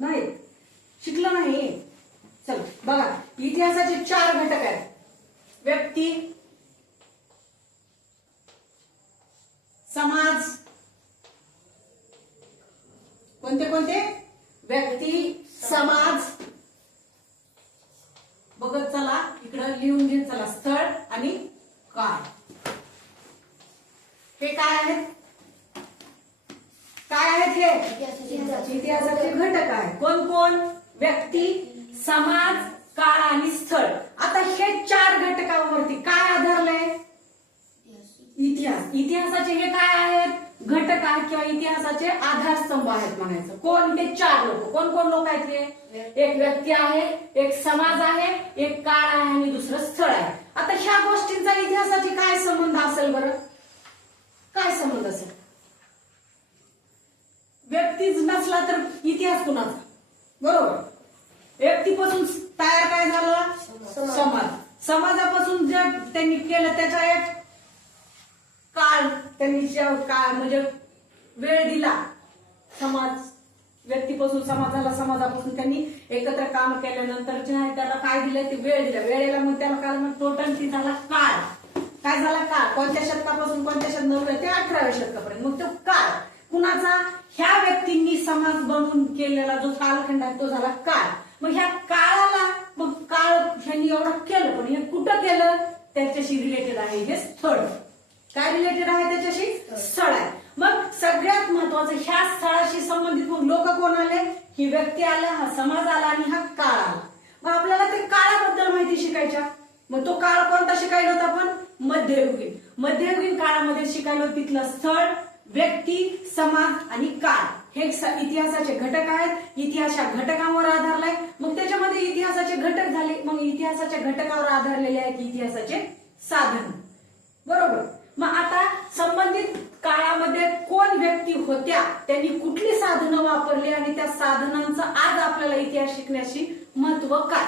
नाही शिकलं नाही. चल बघा, इतिहासाचे 4 घटक आहेत. व्यक्ती, समाज, कोणते कोणते? व्यक्ती, समाज, बघत चला इकडं लिहून घेत चला, स्थळ आणि काळ. हे काय आहेत? काय आहेत हे? इतिहासाचे घटक आहेत. कोण कोण? व्यक्ती, समाज, काळ आणि स्थळ. आता हे 4 घटकांवरती काय आधारलंय? इतिहास. इतिहासाचे हे काय आहेत? घटक आहेत किंवा इतिहासाचे आधारस्तंभ आहेत म्हणायचं. कोण? ते 4 लोक. कोण कोण लोक आहेत हे? एक व्यक्ती आहे, एक समाज आहे, एक काळ आहे आणि दुसरं स्थळ आहे. आता ह्या गोष्टींचा इतिहासाची काय संबंध असेल बरं? काय संबंध असेल? व्यक्तीच नसला तर इतिहास कुणाचा? बरोबर. व्यक्तीपासून तयार काय झालं? समाज. समाजापासून जे त्यांनी केलं त्याचा एक काळ, त्यांनी काळ म्हणजे वेळ दिला. समाज, व्यक्तीपासून समाजाला, समाजापासून त्यांनी एकत्र काम केल्यानंतर जे आहे त्याला काय दिलं? ते वेळ दिला. वेळेला मग त्याला काळ, मग टोटल ती झाला काळ. काय झाला? काळ. कोणत्या शतकापासून कोणत्या शतक? 9व्या ते 18व्या शतकापर्यंत. मग तो काळ कुणाचा? ह्या व्यक्तींनी समाज बनवून केलेला जो कालखंड आहे तो झाला काळ. मग ह्या काळाला मग काळ ह्यांनी एवढं केलं, पण हे कुठं केलं? त्याच्याशी रिलेटेड आहे हे स्थळ. काय रिलेटेड आहे त्याच्याशी? स्थळ आहे. मग सगळ्यात महत्वाचं, ह्या स्थळाशी संबंधित मग लोक कोण आले? ही व्यक्ती आला, हा समाज आला आणि हा काळ आला. मग आपल्याला ते काळाबद्दल माहिती शिकायच्या. मग तो काळ कोणता शिकायला होता आपण? मध्ययुगीन. मध्ययुगीन काळामध्ये शिकायला तिथलं स्थळ, व्यक्ती, समाज आणि काळ हे इतिहासाचे घटक आहेत. इतिहास या घटकांवर आधारलाय. मग त्याच्यामध्ये इतिहासाचे घटक झाले. मग इतिहासाच्या घटकावर आधारलेले आहेत इतिहासाचे साधन. बरोबर. मग आता संबंधित काळामध्ये कोण व्यक्ती होत्या, त्यांनी कुठली साधनं वापरली आणि त्या साधनांचं आज आपल्याला इतिहास शिकण्याशी महत्व काय?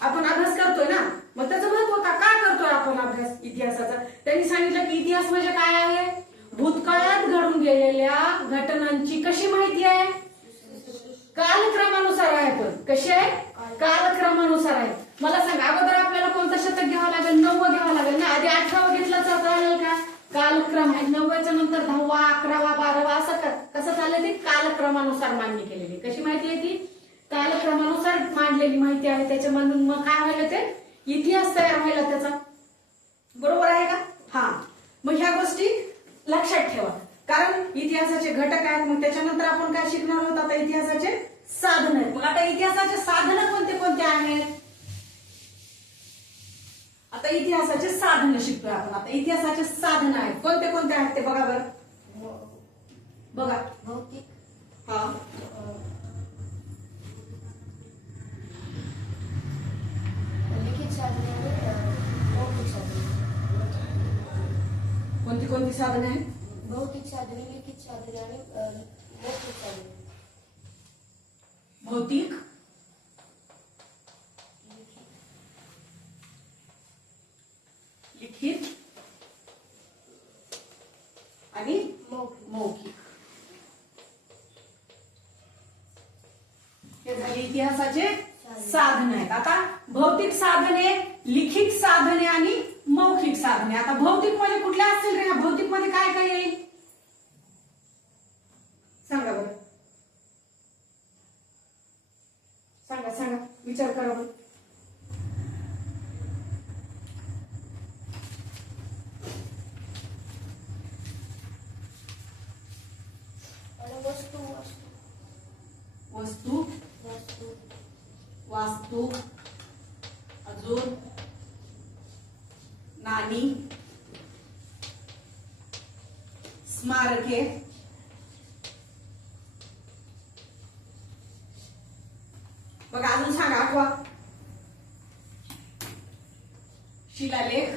आपण अभ्यास करतोय ना, मग त्याचं महत्व का करतोय आपण अभ्यास इतिहासाचा? त्यांनी सांगितलं की इतिहास म्हणजे काय आहे? भूतकाळात घडून गेलेल्या घटनांची कशी माहिती आहे? कालक्रमानुसार आहे. पण कशी आहे? कालक्रमानुसार आहे. मला सांगा, अगोदर आपल्याला कोणतं शतक घ्यावं लागेल? 9वं घ्यावं लागेल ना. आधी 18वं घेतलं तर चालेल का? कालक्रम आहे. 9व्याच्या नंतर 10वा, 11वा, 12वा असं कसं चाललंय? ते कालक्रमानुसार मांडणी केलेली. कशी माहिती आहे ती? कालक्रमानुसार मांडलेली माहिती आहे. त्याच्यामधून मग काय व्हायला? ते इतिहास तयार व्हायला त्याचा. बरोबर आहे का? हा. मग ह्या गोष्टी लक्षात ठेवा, कारण इतिहासाचे घटक आहेत. मग त्याच्यानंतर आपण काय शिकणार आहोत? आता इतिहासाचे साधन आहेत. मग आता इतिहासाचे साधन कोणते कोणते आहेत? आता इतिहासाचे साधन शिकतोय आपण. आता इतिहासाचे साधन आहेत. कोणते कोणते आहेत ते बघा बरं. बघा. भौतिक, हा. लिखित साधने आणि मौखिक साधने. कोणती कोणती साधने आहेत? भौतिक साधने, लिखित साधने आणि मौखिक साधने. भौतिक, लिखित आणि मौखिक. हे झाले इतिहासाचे साधन आहेत. आता भौतिक साधने, लिखित साधने आणि मौखिक साधने. आता भौतिक मध्ये कुठल्या असतील रे? भौतिक मध्ये काय काय येईल सांगा बरं. सांगा सांगा, विचार करा बरं. वस्तू, वस्तू, वस्तू, वास्तू, अजून नाणी, स्मारके, बघा अजून सांगा. आठवा. शिलालेख,